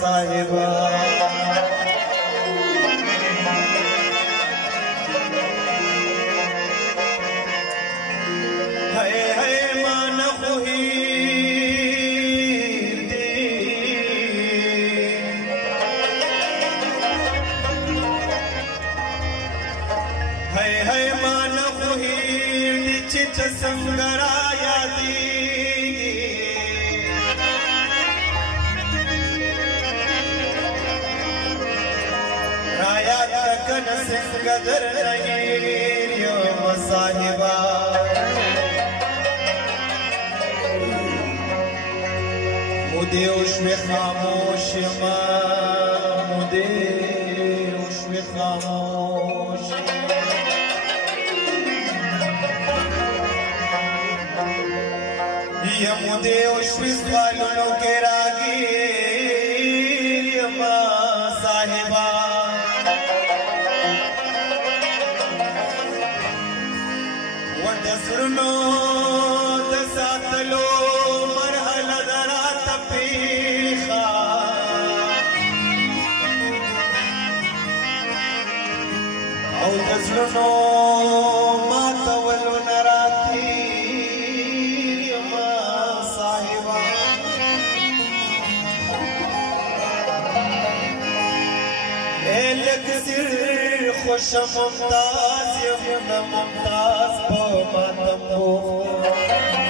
साहेबा है मान खुही है मान खुही चित संगराया दी राया तकन सिंगदर नहीं यो साहिबा मुदे उश्वे खामोश मुदे उश्वे खामोश ये मुदे उश्वे वालों के रागी साहिबा वदसरनो दसातलो मरहला दरा तपीखा औ दसरनो मातवलो नराती साहिबा एलक सिर खुश मुमताज यमुन मुमताज पो मातम हो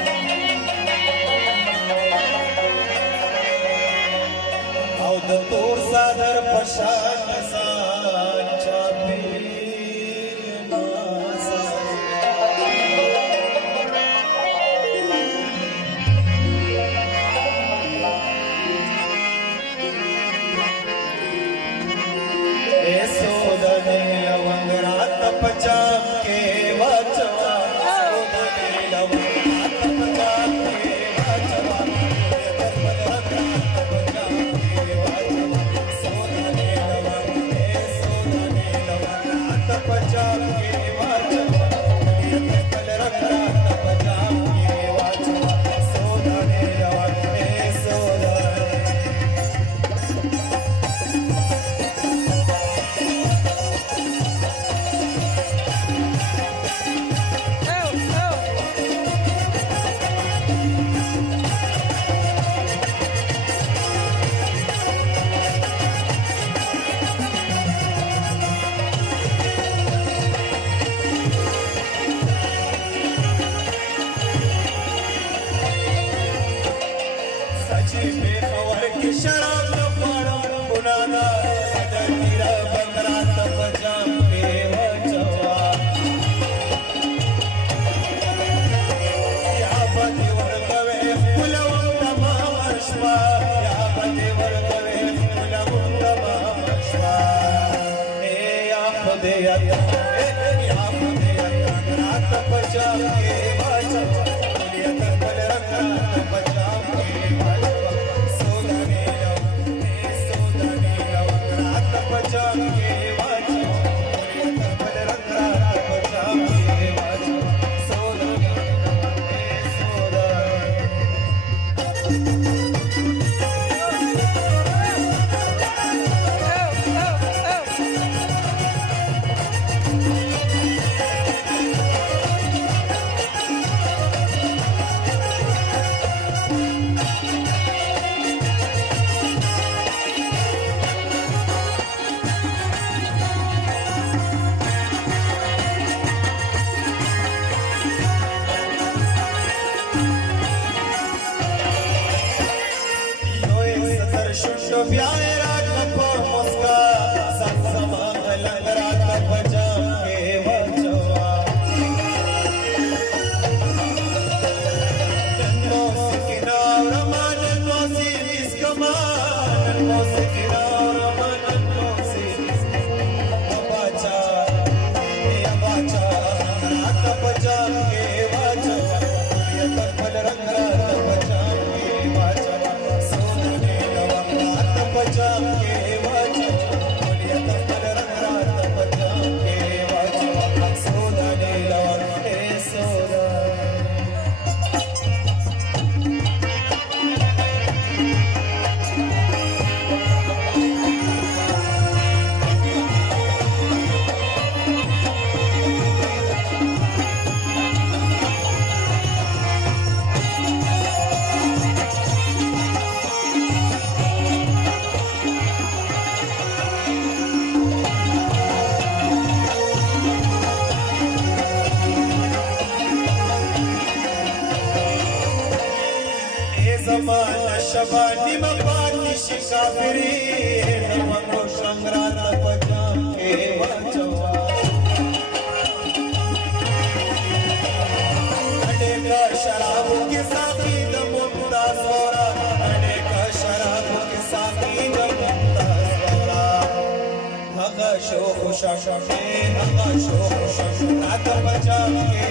औ द तोर सादर पशान सान चापी पचाम के वचवा सोदने लवंगरात पचाम के वचवा पचाम के वचवा सोदने लवंगरात पचाम के वचवा कल रखरात पचाम के वचवा सोदने लवंगे सोदने बेखबर की शराब न पाड़ा बुनाना सदनीरा बंदरात पजाम के वचवा या बदी वर्गवे कुलवं तमाम अश्वा या बदी वर्गवे कुलवं तमाम अश्वा ए या खुदे रात पजाम के वचवा ये तकल रात पजाम के पचाम के वचवा तकल रात पजाम के वचवा सोदने प्यारा कपा मुस्का सत्समा लंगरात पजाम के वचवा नन्नो सिकिना रमान नन्नो सीस कमान नन्नो सिकिना रमान नन्नो सीस अबाचा रात पजाम के वचवा ये तकल रंगरात पजाम के वचवा सोदने लवंगरात पजाम के वचवा ये तकल रंगरात पजाम के वचवा सोदने लवंगे सोदा मुसाफिरी मनो संग्रात पचम के बचवा अनेक शराब के साथी दमुक्ता सोरा अनेक शराब के साथी दमुक्ता सोरा हग शोख शशमे हग शोख शशरात पचम के